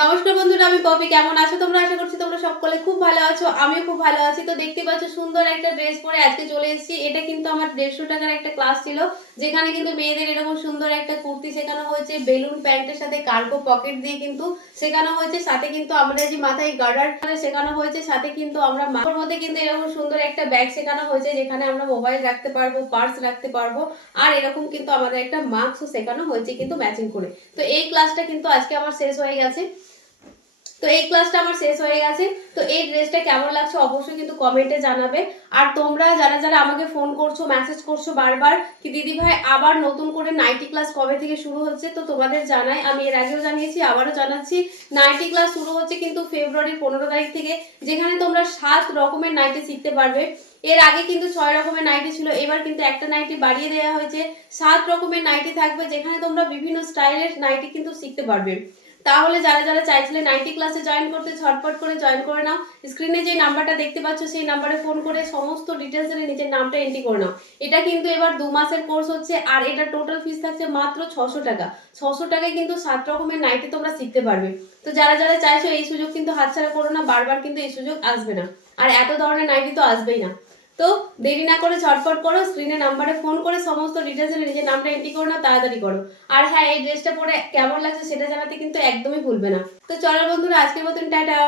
নমস্কার বন্ধুরা, আমি পপি। কেমন আছো তোমরা? আশা করছি তোমরা সকলে খুব ভালো আছো। আমিও খুব ভালো আছি। তো দেখতে পাচ্ছ সুন্দর একটা ড্রেস পরে আজকে চলে এসেছি। এটা কিন্তু আমার 150 টাকার একটা ক্লাস ছিল, যেখানে কিন্তু মেয়েদের এরকম সুন্দর একটা কুর্তি শেখানো হয়েছে, বেলুন প্যান্টের সাথে কার্গো পকেট দিয়ে কিন্তু শেখানো হয়েছে। সাথে কিন্তু আমরা যে মাথায় গার্ডার শেখানো হয়েছে, সাথে কিন্তু আমরা মাথার মধ্যে কিন্তু এরকম সুন্দর একটা ব্যাগ শেখানো হয়েছে, যেখানে আমরা মোবাইল রাখতে পারবো, পার্স রাখতে পারবো। আর এরকম কিন্তু আমাদের একটা মাস্কও শেখানো হয়েছে কিন্তু ম্যাচিং করে। তো এই ক্লাসটা কিন্তু আজকে আমার শেষ হয়ে গেছে। তো এই ক্লাসটা আমার শেষ হয়ে গেছে। তো এই ড্রেসটা কেমন লাগছে অবশ্যই কিন্তু কমেন্টে জানাবে। আর তোমরা যারা যারা আমাকে ফোন করছো, মেসেজ করছো বারবার কি দিদি ভাই আবার নতুন করে নাইটি ক্লাস কবে থেকে শুরু হচ্ছে, তো তোমাদের জানাই, আমি এর আগেও জানিয়েছি, আবারও জানাচ্ছি। নাইটি ক্লাস শুরু হচ্ছে কিন্তু ফেব্রুয়ারির 15 তারিখ থেকে, যেখানে তোমরা 7 রকমের নাইটি শিখতে পারবে। এর আগে কিন্তু 6 রকমের নাইটি ছিল, এবার কিন্তু একটা নাইটি বাড়িয়ে দেওয়া হয়েছে, 7 রকমের নাইটি থাকবে, যেখানে তোমরা বিভিন্ন স্টাইলের নাইটি কিন্তু শিখতে পারবে। তাহলে যারা যারা চাইছিলে নাইটি ক্লাসে জয়েন করতে, ঝটপট করে জয়েন করে নাও। স্ক্রিনে যে নাম্বারটা দেখতে পাচ্ছ সেই নাম্বারে ফোন করে সমস্ত ডিটেলস এর নিজের নামটা এন্ট্রি করে নাও। এটা কিন্তু এবার 2 মাসের কোর্স হচ্ছে, আর এটা টোটাল ফিস থাকছে মাত্র 600 টাকা। 600 টাকায় কিন্তু 7 রকমের নাইটি তোমরা শিখতে পারবে। তো যারা যারা চাইছো এই সুযোগ কিন্তু হাতছাড়া করো না, বারবার কিন্তু এই সুযোগ আসবে না, আর এত ধরনের নাইটি তো আসবেই না। তো দেরি না করে ঝটপট করো, স্ক্রিনে নাম্বারে ফোন করে সমস্ত ডিটেলস এর নিজের নামটা এন্ট্রি করো না, তাড়াতাড়ি করো। আর হ্যাঁ, এই ড্রেসটা পরে কেমন লাগছে সেটা জানাতে কিন্তু একদমই ভুলবে না। তো চলো বন্ধুরা, আজকের মতন টাটা।